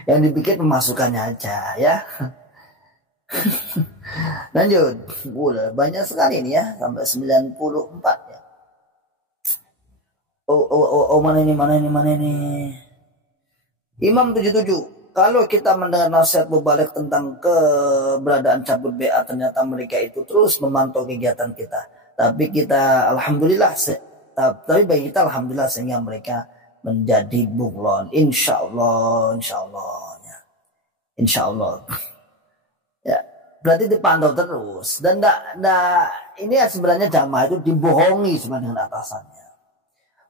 Yang dipikir pemasukannya aja ya. Lanjut. Banyak sekali nih ya, sampai 94 ya. Mana ini. Imam 77. Kalau kita mendengar nasihat mubalik tentang keberadaan cabut BA, ternyata mereka itu terus memantau kegiatan kita. Tapi kita alhamdulillah sehingga mereka menjadi bunglon. Insyaallah ya, berarti dipantau terus. Dan ini ya sebenarnya jamaah itu dibohongi sebenarnya dengan atasannya.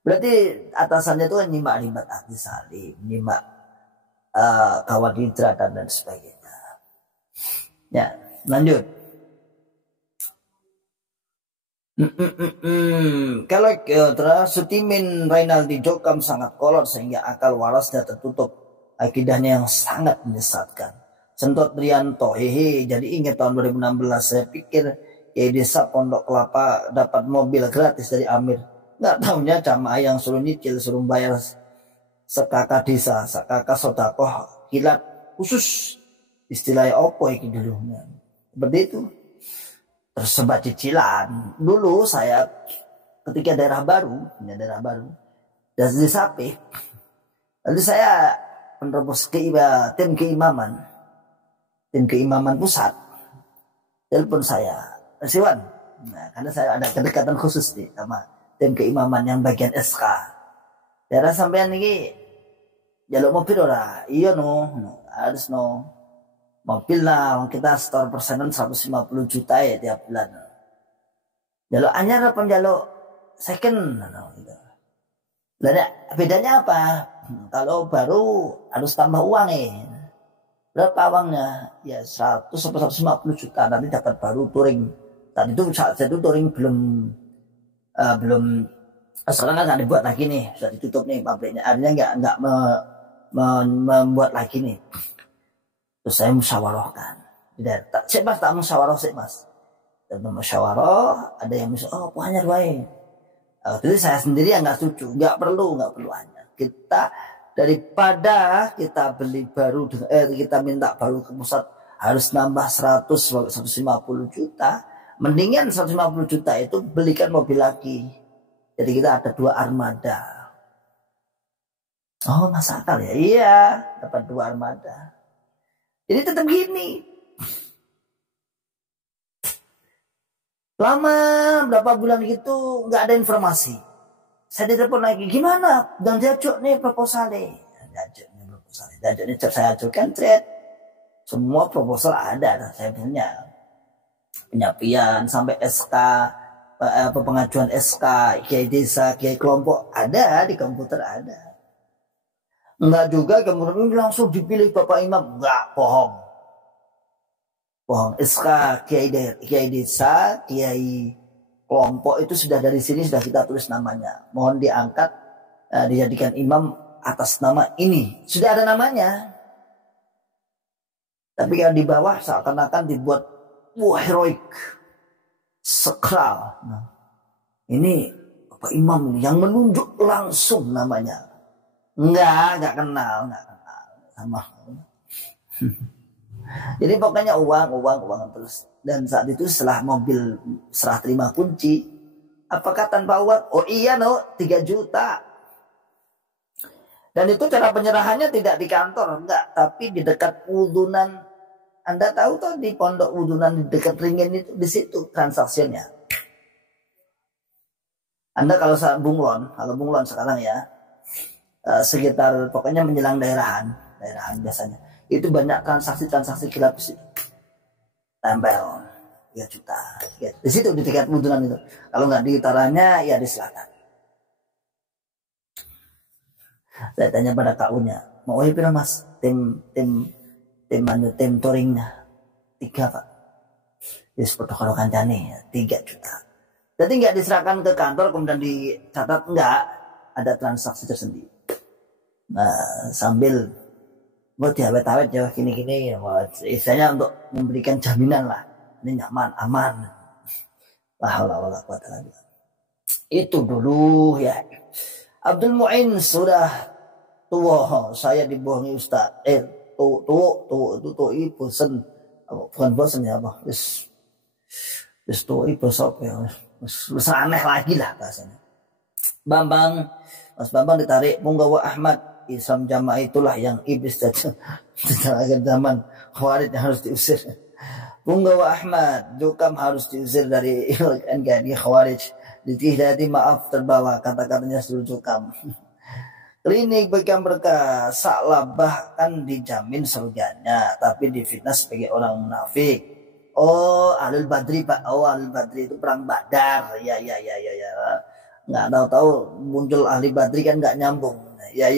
Berarti atasannya itu kan nyimak ahli salim, nyimak kawan hijrah dan sebagainya. Ya, lanjut. Kalau Sutimin Rainaldi Jokam sangat kolot sehingga akal warasnya tertutup, akidahnya yang sangat menyesatkan. Sentot Trianto, jadi ingat tahun 2016 saya pikir desa Pondok Kelapa dapat mobil gratis dari Amir. Nggak tahunya jamaah yang suruh nyicil, suruh bayar sekaka desa, sekaka sodakoh, kilat khusus. Istilahnya opo iki dulu. Seperti itu. Tersebat cicilan. Dulu saya ketika daerah baru dari Sapi, lalu saya menerobos ke tim keimaman pusat, telepon saya, Siwan. Nah, karena saya ada kedekatan khusus nih sama tim keimaman yang bagian SK. Daerah sampean ini jaluk mobil ora? Iya harus mobil lah, kita store persenan 150 juta ya tiap bulan. Jaluk anyar apa jaluk second? Gitu. Bedanya apa? Kalau baru harus tambah uang Berapa uangnya? Ya 100 sampai 150 juta. Nanti dapat baru touring. Saat itu touring belum sekarang kan nggak dibuat lagi nih, sudah ditutup nih pabriknya. Artinya nggak membuat lagi nih. Terus saya musyawarahkan. Cek mas, tak musyawarah sih mas. Dan musyawarah ada yang misalnya hanyar baik. Jadi saya sendiri yang nggak setuju, nggak perlu hanyar. Kita daripada kita beli baru, kita minta baru ke pusat harus nambah 150 juta, mendingan 150 juta itu belikan mobil lagi. Jadi kita ada 2 armada. Oh, masa akal ya? Iya, dapat 2 armada. Jadi tetap gini. Lama berapa bulan gitu nggak ada informasi. Saya ditelepon lagi, gimana? Dan Jajuk nih proposalnya. Jajuk nih saya ajukan thread. Semua proposal ada, saya punya. Penyapian sampai SK, pengajuan SK, kiai desa, kiai kelompok ada di komputer ada. Enggak juga kemudian langsung dipilih Bapak Imam, enggak, bohong. SK kiai desa, kiai kelompok itu sudah dari sini sudah kita tulis namanya. Mohon diangkat, dijadikan imam atas nama ini. Sudah ada namanya. Tapi kalau di bawah seakan-akan dibuat heroik, sakral. Nah, ini Bapak Imam ini yang menunjuk langsung namanya. Enggak kenal sama. Jadi pokoknya uang terus. Dan saat itu setelah mobil serah terima kunci, apakah tanpa uang? Oh iya 3 juta. Dan itu cara penyerahannya tidak di kantor, enggak, tapi di dekat udunan. Anda tahu tuh di pondok udunan di dekat ringin itu, di situ transaksinya. Anda kalau bunglon sekarang ya, sekitar pokoknya menjelang daerahan biasanya. Itu banyak transaksi gelap di situ. Tempel 3 juta. Di situ di dekat udunan itu. Kalau nggak di utaranya ya di selatan. Saya tanya pada KU-nya, mau pira Mas? Tim touringnya 3 Pak. Wis padha karo kancane 3 juta. Jadi nggak diserahkan ke kantor kemudian dicatat, enggak, ada transaksi tersendiri. Nah, sambil buat diawet-awet ya gini-gini, istilahnya untuk memberikan jaminan lah, ini nyaman, aman. Wala quwata. Itu dulu ya. Abdul Muin sudah tua, saya dibohongi Ustaz. Tua itu bosen, bukan bosen ya apa? Wis tua itu bosok ya, wis aneh lagi lah bahasanya. Mas Bambang ditarik, Punggawa Ahmad. Islam Jamaah itulah yang iblis saja. Di akhir zaman Khawarij yang harus diusir. Punggawa Ahmad, Jukam harus diusir dari NKRI Khawarij. Ditihati maaf terbawa kata-katanya seluruh Jukam. Klinik Bekam Berkah, Sa'labah bahkan dijamin surganya, tapi difitnah sebagai orang munafik. Oh, Ahlul Badri Pak. Oh, Ahlul Badri itu perang Badar. Ya. Nggak tahu muncul ahli Badri kan nggak nyambung. Ya.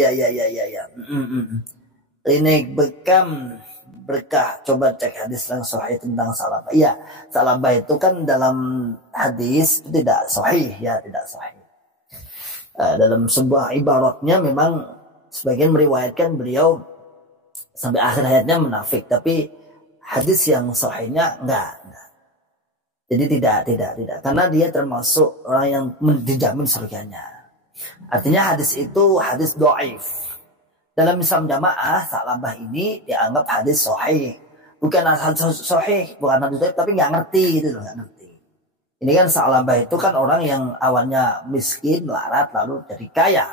Klinik Bekam Berkah, coba cek hadis yang sahih tentang Sa'labah. Iya, Sa'labah itu kan dalam hadis itu tidak sahih, ya tidak sahih. Dalam sebuah ibaratnya memang sebagian meriwayatkan beliau sampai akhir hayatnya munafik, tapi hadis yang sahihnya enggak. Jadi tidak, karena dia termasuk orang yang dijamin surganya. Artinya hadis itu hadis dhaif. Dalam Islam Jamaah, Sa'labah ini dianggap hadis sahih. Bukan hadis sahih, bukan hadis dhaif, tapi nggak ngerti gitu loh, nggak ngerti. Ini kan Sa'labah itu kan orang yang awalnya miskin, melarat, lalu jadi kaya.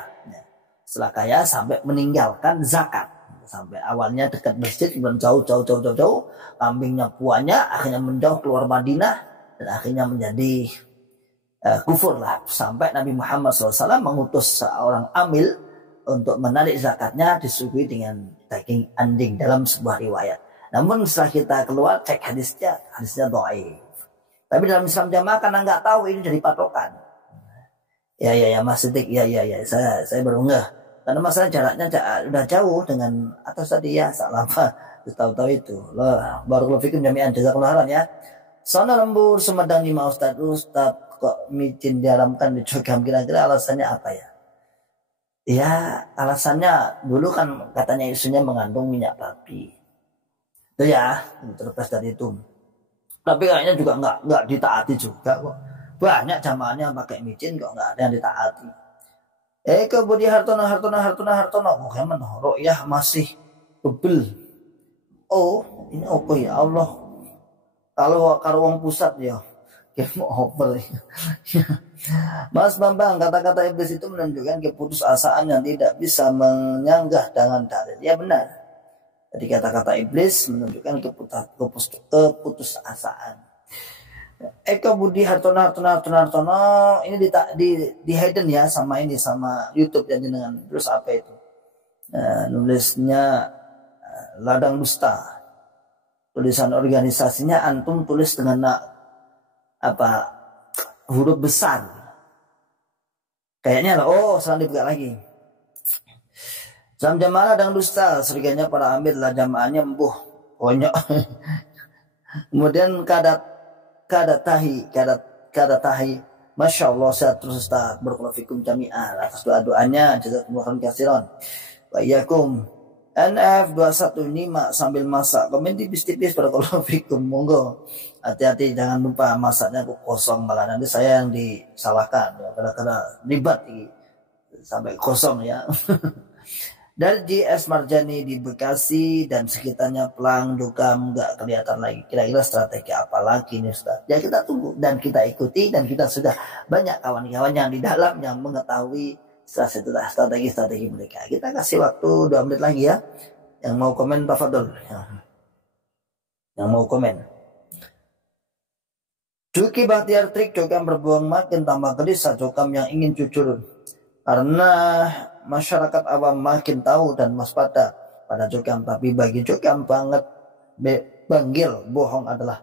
Setelah kaya sampai meninggalkan zakat. Sampai awalnya dekat masjid, kemudian jauh, kambingnya puanya, akhirnya menjauh keluar Madinah, dan akhirnya menjadi kufur lah. Sampai Nabi Muhammad SAW mengutus seorang amil untuk menarik zakatnya, disuguhi dengan daging anjing dalam sebuah riwayat. Namun setelah kita keluar cek hadisnya dhaif. Tapi dalam Islam Jamaah karena nggak tahu ini jadi patokan. Ya Mas Siddiq, ya saya baru ngeh. Karena masalah jaraknya udah jauh dengan atas tadi ya, Sa'labah. Tahu-tahu itu. Loh, barakallahu fikum jami'an, jazakallahu khairan ya. Sana lembur Sumedang 5 Ustaz kok micin diharamkan di Jogam, kira-kira alasannya apa ya? Ya, alasannya dulu kan katanya isunya mengandung minyak babi. Itu ya, terlepas dari itu. Tapi kayaknya juga nggak ditaati juga kok. Banyak jamaahnya pakai micin kok nggak ada yang ditaati. Ke Budi Hartono. Bagaimana? Ru'yah masih bebel. Oh, ini apa ya Allah? Kalau wong pusat ya, game over. Mas Bambang, kata-kata iblis itu menunjukkan keputusasaan yang tidak bisa menyanggah dengan dalil. Ya benar. Jadi kata-kata iblis menunjukkan keputusasaan. Eka Budi Hartono ini di hidden ya sama ini sama YouTube ya dengan terus apa itu? Nulisnya Ladang Dusta. Tulisan organisasinya antum tulis dengan huruf besar. Kayaknya sekarang dibuka lagi. Jam jamaah Ladang Dusta, seriganya para amir lah jamaahnya embuh. Konyol. Kemudian kada tahi. Masya Allah, saya terus Ustaz berkolafikum jami'ah atas doa-doanya. Jazakumullah khairan. Wa iyyakum. NF 215 sambil masak. Komen tipis-tipis berkolafikum. Monggo. Hati-hati jangan lupa masaknya kosong malah nanti saya yang disalahkan. Ya, kadang-kadang ribet sampai kosong ya. Dari GS Marjani di Bekasi dan sekitarnya Pelang Dukam nggak kelihatan lagi. Kira-kira strategi apa lagi nih Ustaz? Ya kita tunggu dan kita ikuti dan kita sudah banyak kawan-kawan yang di dalam yang mengetahui strategi mereka. Kita kasih waktu 2 menit lagi ya. Yang mau komen tafadhol. Yang mau komen. Cuki Bahtiar trik cokam berbuang makin tambah gelisah cokam yang ingin jujur. Karena masyarakat awam makin tahu dan waspada pada cokam, tapi bagi cokam banget banggil bohong adalah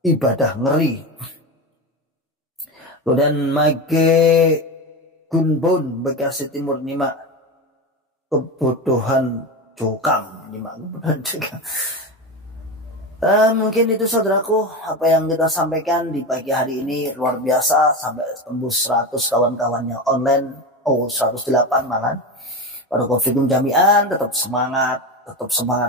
ibadah ngeri. Kemudian Mage Gunbon Bekasi Timur nyimak kebutuhan cokam, mungkin itu saudaraku apa yang kita sampaikan di pagi hari ini luar biasa sampai tembus 100 kawan-kawan yang online. 108 malah. Barakallahu jami'an, tetap semangat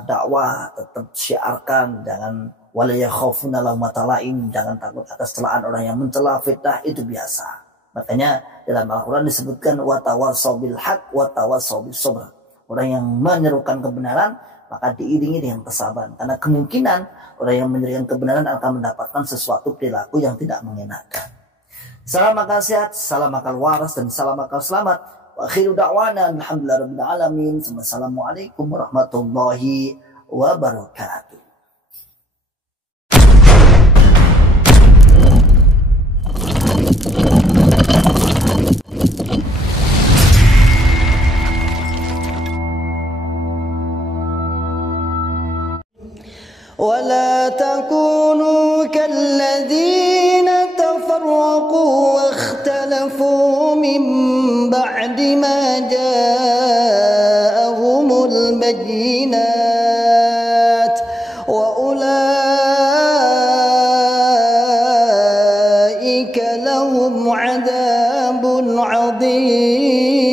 dakwah, tetap syiarkan, jangan wala yakhafuna laumata laim, jangan takut atas celaan orang yang mencela, fitnah itu biasa. Makanya dalam Al-Qur'an disebutkan watawassaw bil haq watawassaw bis sabr. Orang yang menyerukan kebenaran maka diiringi dengan kesabaran, karena kemungkinan orang yang menyerukan kebenaran akan mendapatkan sesuatu perilaku yang tidak mengenakan. Salam akal sehat, salam akal waras, dan salam akal selamat. Wa akhiru da'wana alhamdulillahirabbil alamin. Wassalamualaikum warahmatullahi wabarakatuh. ولا تكونوا كالذين تفرقوا واختلفوا من بعد ما جاءهم البينات وأولئك لهم عذاب عظيم.